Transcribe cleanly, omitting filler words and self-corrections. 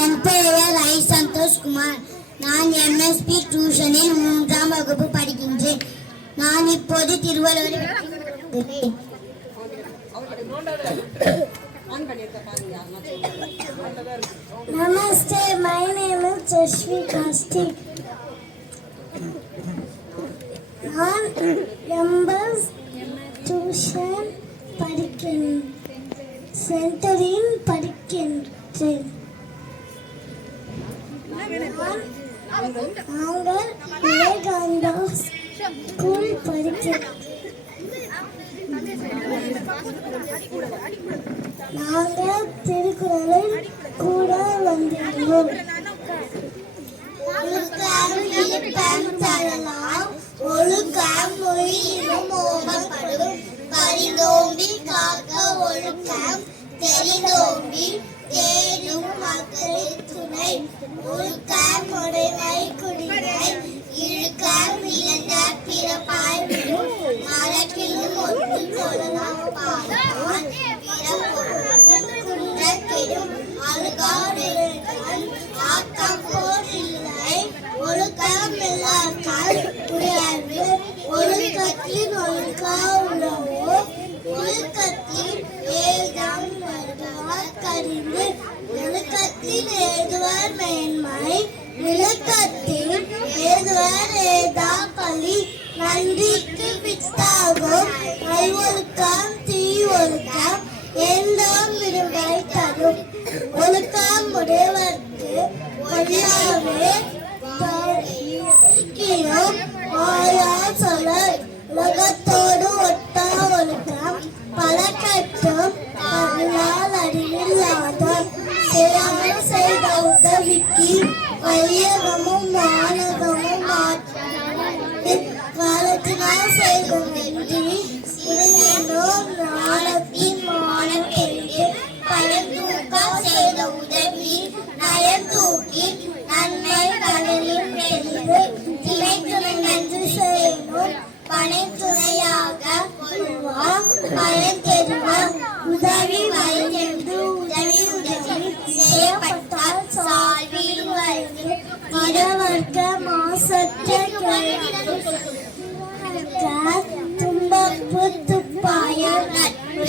என் பெயர் ஐ சந்தோஷ்குமார். நான் எம்எஸ்பி டியூஷனில் 3ஆம் வகுப்பு படிக்கின்றேன். நான் இப்போது Thiruvalluvar. Namaste, my name is Jashvi Kastik. நான் எம்பஸ் டியூஷன் சென்டரில் படிக்கின்றேன். நாங்கள் விவேகானந்தா ஸ்கூல் படிக்கிறோம். நாங்கள் திருக்குறளில் கூட வந்துள்ளோம். ஒழுக்கம் மொழியிலும் ஓமப்படும் பரிந்தோம்பி காக்க ஒழுக்கம் தெரிந்தோம்பி தேடும் மக்களின் துணை ஒழுக்கம் உடைமை குடிமை இழுக்கம் இழந்த பிறப்பாய் விடும் மரக்கிலும் ஒன்று கொள்ளலாம் பாடான் குன்றத்திடும் அழுகாடுகள் ஆக்கம் போரில்லை ஒழுக்கம் இல்லாக்கால் உயர்வு ஒழுக்கத்தின் ஒழுக்கா உணவோ ஒழுக்கத்தில் ஏதாம் வருவார் கறிந்து ஒழுக்கத்தில் ஏதுவர் மேன்மை விளக்கத்தில் ஏதுவர் ஏதா பலி நன்றிக்கு வித்தாகும் ஒழுக்கம் தீ ஒழுக்கம் எல்லாம் விரும்பை தரும் ஒழுக்கம் உடையவர்க்கு ஒழியாமே வாயா சொலர் உலகத்தோடு ஒட்டா ஒழுக்கம் பல கட்டும் அருளால் அறிவில்லாத செய்யாமல் செய்த உதவிக்கு வையகமும் மானகமும் காலத்தினால் செய்த நன்றி சிறுவனும் ஞானத்தின் மானக்கென்று பழந்தூக்கா செய்த உதவி நயந்தூக்கி நன்மை கடலில் பெரிது திணைத்துணை நன்று செய்யணும் பனைத்துணையாக பயன் தெரிவார் உதவி வயது உதவி உதவி செய்யப்பட்டால் சால்வில் வயது மரவர்க்க மாசற்ற துன்பப்பு துப்பாய நட்பு.